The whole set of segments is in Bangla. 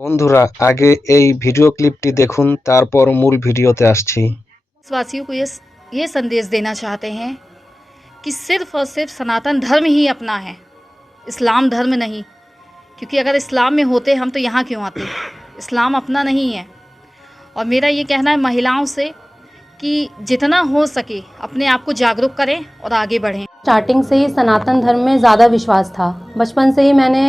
বন্ধুরা আগে এই ভিডিও ক্লিপটি দেখুন তারপর মূল ভিডিওতে আসছি। देशवासियों को ये संदेश देना चाहते हैं कि सिर्फ और सिर्फ सनातन धर्म ही अपना है, इस्लाम धर्म नहीं। क्योंकि अगर इस्लाम में होते हम तो यहाँ क्यों आते। इस्लाम अपना नहीं है। और मेरा ये कहना है महिलाओं से कि जितना हो सके अपने आप को जागरूक करें और आगे बढ़ें। स्टार्टिंग से ही सनातन धर्म में ज़्यादा विश्वास था। बचपन से ही मैंने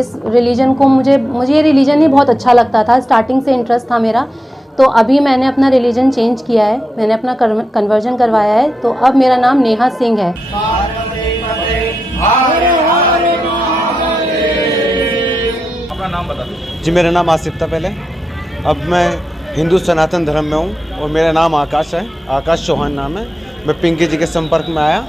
इस रिलीजन को मुझे ये रिलीजन ही बहुत अच्छा लगता था। स्टार्टिंग से इंटरेस्ट था मेरा। तो अभी मैंने अपना रिलीजन चेंज किया है, मैंने अपना कन्वर्जन करवाया है। तो अब मेरा नाम नेहा सिंह है। अपना नाम बता दो। जी मेरा नाम आसिफ था पहले। अब मैं हिंदू सनातन धर्म में हूँ और मेरा नाम आकाश है, आकाश चौहान नाम है। मैं पिंकी जी के संपर्क में आया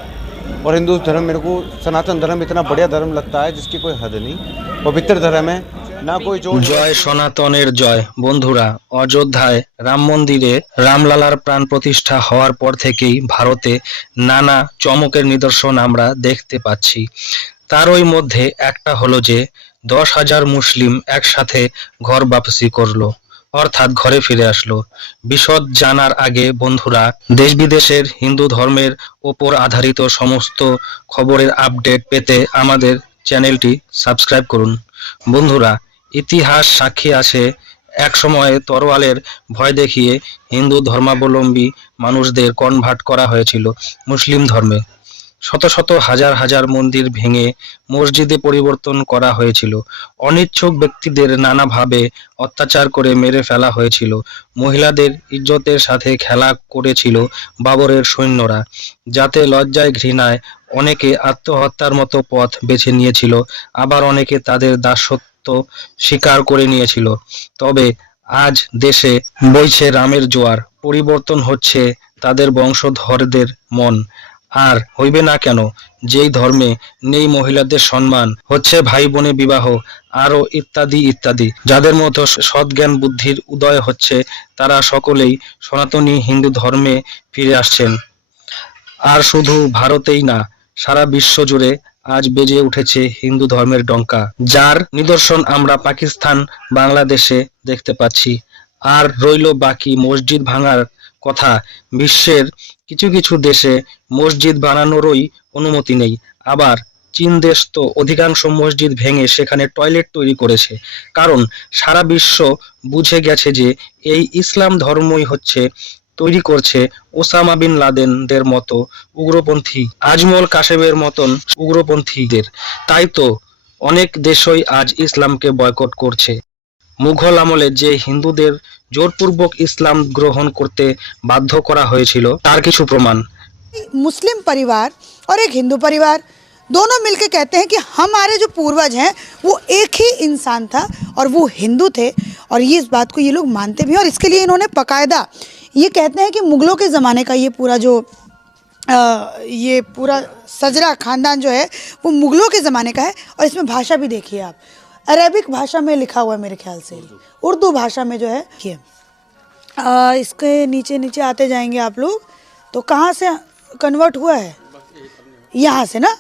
और हिंदू धर्म मेरे को सनातन धर्म इतना बढ़िया धर्म लगता है जिसकी कोई हद नहीं। पवित्र धर्म है, ना कोई जो জয় সনাতনের জয়। বন্ধুরা, অযোধ্যায় রাম মন্দিরে রামলালার প্রাণ প্রতিষ্ঠা হওয়ার পর থেকেই ভারতে নানা চমকের নিদর্শন আমরা দেখতে পাচ্ছি। তারই মধ্যে একটা হলো যে 10,000 মুসলিম একসাথে ঘর বাপসি করলো, অর্থাৎ ঘরে ফিরে আসলো। বিশদ জানার আগে বন্ধুরা, দেশ বিদেশের হিন্দু ধর্মের ওপর আধারিত সমস্ত খবরের আপডেট পেতে আমাদের চ্যানেলটি সাবস্ক্রাইব করুন। বন্ধুরা, ইতিহাস সাক্ষী আছে এক সময়ে তরোয়ালের ভয় দেখিয়ে হিন্দু ধর্মাবলম্বী মানুষদের কনভার্ট করা হয়েছিল মুসলিম ধর্মে। শত শত হাজার হাজার মন্দির ভেঙে মসজিদে পরিবর্তন করা হয়েছিল। অনিচ্ছুক ব্যক্তিদের নানাভাবে অত্যাচার করে মেরে ফেলা হয়েছিল। মহিলাদের ইজ্জতের সাথে খেলা করেছিল বাবরের সৈন্যরা, যাতে লজ্জায় ঘৃণায় অনেকে আত্মহত্যার মতো পথ বেছে নিয়েছিল, আবার অনেকে তাদের দাসত্ব স্বীকার করে নিয়েছিল। তবে আজ দেশে বইছে রামের জোয়ার, পরিবর্তন হচ্ছে তাদের বংশধরদের মন। আর হইবে না কেন? যেই ধর্মে নেই মহিলাদের সম্মান, হচ্ছে ভাই বোনে বিবাহ, আরো ইত্যাদি ইত্যাদি। যাদের মধ্যে সৎজ্ঞান বুদ্ধির উদয় হচ্ছে তারা সকলেই সনাতনী হিন্দু ধর্মে ফিরে আসছেন। আর শুধু ভারতেই না, সারা বিশ্ব জুড়ে আজ বেজে উঠেছে হিন্দু ধর্মের ডঙ্কা, যার নিদর্শন আমরা পাকিস্তান, বাংলাদেশে দেখতে পাচ্ছি। আর রইল বাকি মসজিদ ভাঙার কথা। বিশ্বের কিছু কিছু দেশে মসজিদ বানানোরই অনুমতি নেই। আবার চীন দেশ তো অধিকাংশ মসজিদ ভেঙে সেখানে টয়লেট তৈরি করেছে। কারণ সারা বিশ্ব বুঝে গেছে যে এই ইসলাম ধর্মই হচ্ছে তৈরি করছে ওসামা বিন লাদেনদের মতো উগ্রপন্থী, আজমল কাসেমের মতন উগ্রপন্থীদের। তাই তো অনেক দেশই আজ ইসলামকে বয়কট করছে। মুঘল আমলে যে হিন্দুদের জোরপূর্বক ইসলাম গ্রহণ করতে বাধ্য করা হয়েছিল তার কিছু প্রমাণ। मुस्लिम परिवार और एक हिंदू परिवार दोनों मिलकर कहते हैं कि हमारे जो पूर्वज हैं वो एक ही इंसान था और वो हिंदू थे। और ये इस बात को ये लोग मानते भी हैं। और इसके लिए इन्होंने बाकायदा ये कहते हैं कि मुग़लों के ज़माने का ये पूरा जो ये पूरा सजरा ख़ानदान जो है वो मुग़लों के ज़माने का है। और इसमें भाषा भी देखिए आप, अरेबिक भाषा में लिखा हुआ है मेरे ख्याल से, उर्दू भाषा में जो है ये। इसके नीचे नीचे आते जाएंगे आप लोग तो कहाँ से कन्वर्ट हुआ है? यहाँ से ना।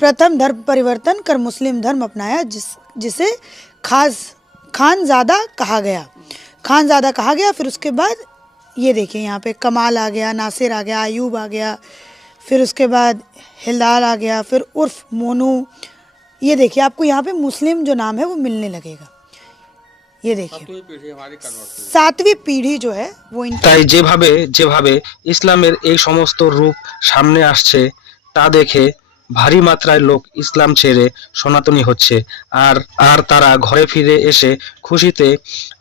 प्रथम धर्म परिवर्तन कर मुस्लिम धर्म अपनाया, जिसे खानज़ादा कहा गया। खानज़ादा कहा गया। फिर उसके बाद ये देखिए यहाँ पे कमाल आ गया, नासिर आ गया, अयूब आ गया, फिर उसके बाद हिलाल आ गया, फिर उर्फ मोनू। ये देखिए आपको यहाँ पे मुस्लिम जो नाम है वो मिलने लगेगा। ये देखिए 7वीं पीढ़ी जो है वो তাই যেভাবে যেভাবে ইসলামের এই সমস্ত রূপ সামনে আসছে তা দেখে ভারী মাত্রায় লোক ইসলাম ছেড়ে সনাতনী হচ্ছে। আর আর তারা ঘরে ফিরে এসে খুশিতে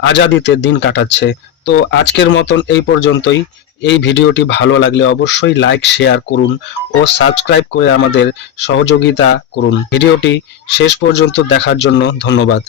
আজাদিতে দিন কাটাচ্ছে। তো আজকের মতন এই পর্যন্তই। এই ভিডিওটি ভালো লাগলে অবশ্যই লাইক, শেয়ার করুন ও সাবস্ক্রাইব করে আমাদের সহযোগিতা করুন। ভিডিওটি শেষ পর্যন্ত দেখার জন্য ধন্যবাদ।